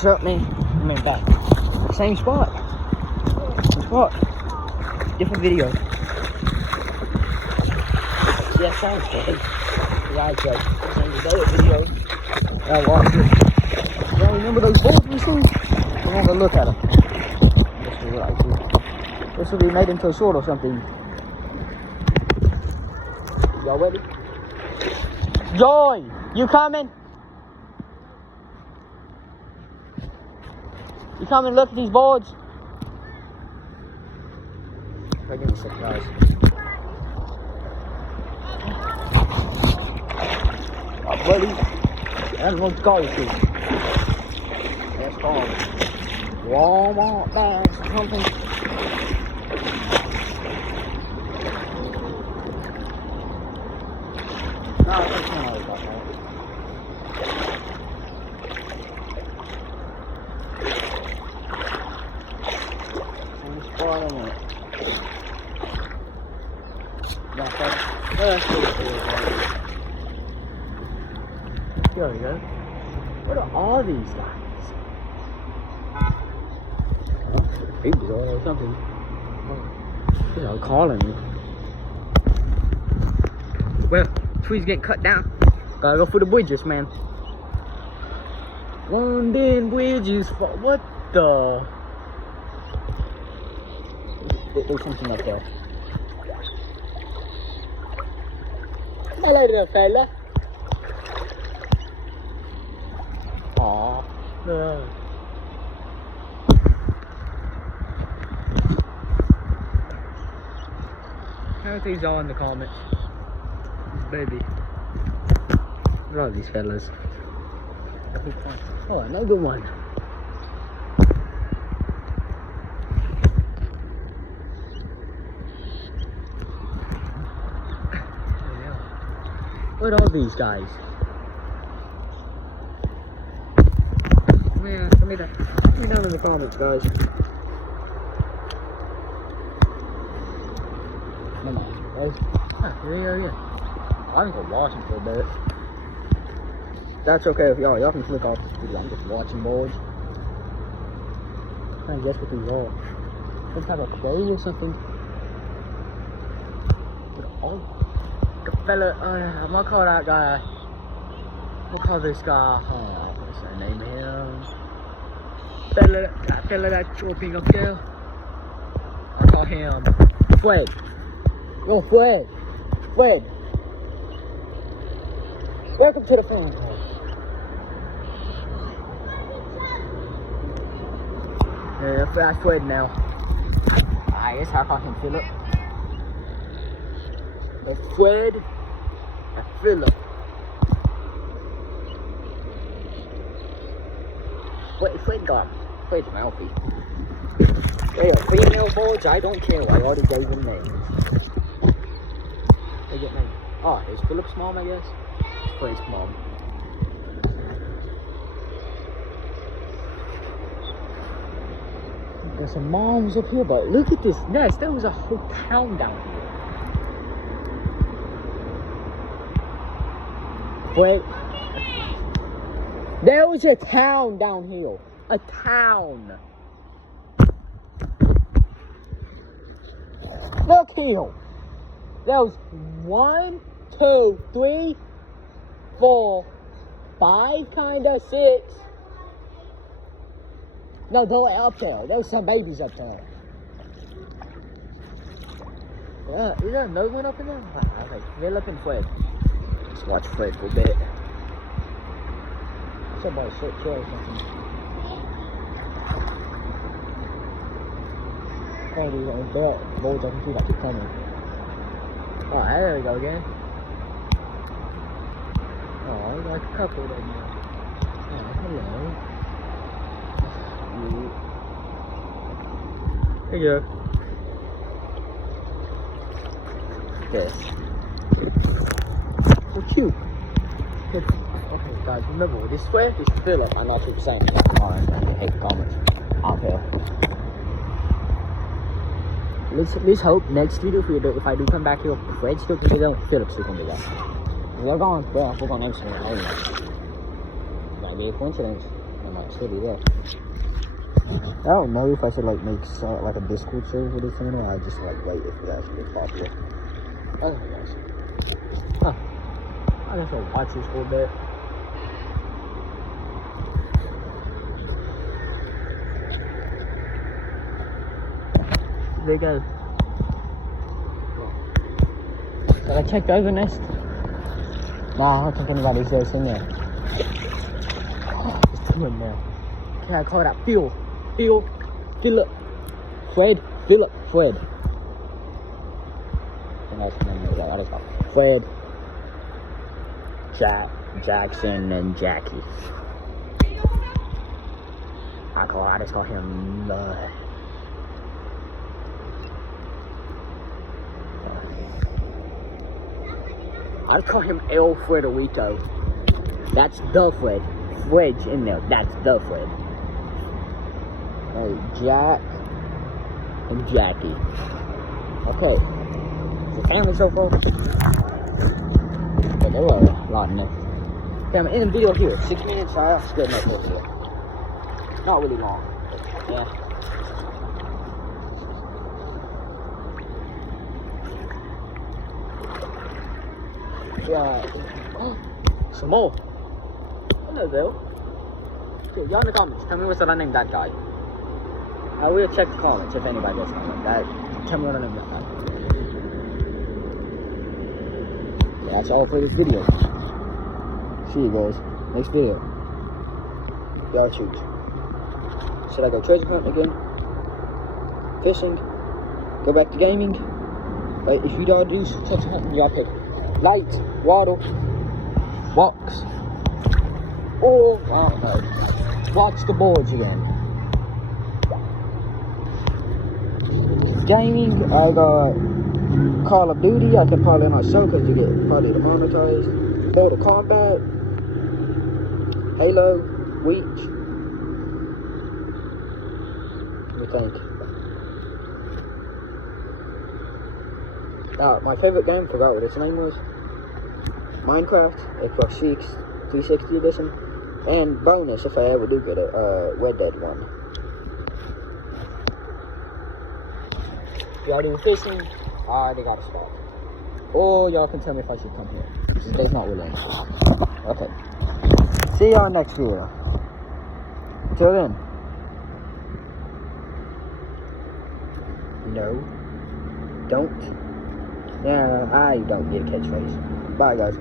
Shut me. I mean back. Same spot. Same spot. Different video. Yeah, sounds good. Right, Joe. Same video. I watched it. Y'all remember those boards we seen? I want to look at them. This is what I do. This will be made into a sword or something. Y'all ready? Joy, you coming? You come and look at these boards? They're gonna be surprised. Oh, buddy. That's what's called to. That's called Walmart bags or something. No, it's not always like that. Spot on it. There we go. What are all these guys? Babies or something. They're calling me. Well, trees getting cut down. Gotta go for the bridges, man. London bridges. What the? There's something up there. Hello, little fella. Aww. No. How these are in the comments? Baby. Where are these fellas? Oh, another one. What are these guys? Yeah, let me down in the comments, guys. Come on, guys. Ah, here. I'm just watching for a bit. That's okay if y'all can click off this video. I'm just watching boards. I'm trying to guess what these are. Some type of clay or something. Oh. Fella, I'm gonna call that guy. We'll call this guy. What's the name of him? That fella that's chopping up there. I'll call him Fred. Oh, Fred. Welcome to the phone call. Yeah, that's Fred now. I guess I'll call him Philip. Fred and Philip. Fred got Fred's mouthy. They are female boards, I don't care. I already gave them names. They get names. Oh, is Philip's mom, I guess? It's Fred's mom. There's some moms up here, but look at this nest. There was a whole town down here. Wait. There was a town down here. A town. Look here. There was 1, 2, 3, 4, 5, kinda 6. No, they're up there. There was some babies up there. Yeah, is there another one up in there? Okay, Philip and Fred. Let's watch Fred for a bit. Somebody sit chair or something. Oh, these are boards I can see that keep coming. Oh, there we go again. Oh, there's a couple of them. Oh, hello. There you go. This. So cute. Okay, guys, remember, this square is Philip. I'm not 2%. Alright, I hate the comments. Out here. Let's hope next video, if I do come back here, Fred's still gonna be there, Philip's still gonna be there. We're going Instagram. Might be a coincidence. in my city there. I don't know if I should like make like a Discord server for this channel, or I just like wait if it actually gets popular. Oh my gosh. Huh. I guess I'll watch this for a bit. There you go. Did I check the over nest? Nah, I don't think anybody's there in there. There's two in there. Can I call that Philip? Fred. And that's the name of that. What is that? Fred, Jackson, and Jackie. I just call him I'd call him El Fredorito. That's the Fred. Fred's in there. That's the Fred. Alright, Jack and Jackie. Okay. Is the family so far? Okay, there were a lot in there. Okay, I'm in the video here. 6 minutes. That's good enough for a video. Not really long. Yeah. Yeah. Some more. Hello, Bill. Dude, y'all in the comments, tell me what's the name of that guy. I will check the comments if anybody gets like that. Tell me what the name of that guy. Yeah, that's all for this video. See you guys. Next video. Y'all choose. Should I go treasure hunting again? Fishing? Go back to gaming? Like, if you don't do treasure hunting, y'all pick. Lights, water, walks, or I don't know, watch the boards again. Gaming, I got Call of Duty. I could probably not show because you get probably demonetized. Mortal Kombat, Halo, Reach. Let me think. My favorite game, forgot what its name was. Minecraft, Xbox 360 edition, and bonus if I ever do get a Red Dead one. If y'all do fishing, they gotta stop. Or y'all can tell me if I should come here. Today's not really. Okay. See y'all next video. Till then. No. Don't. Yeah, I don't get a catchphrase. Bye, guys.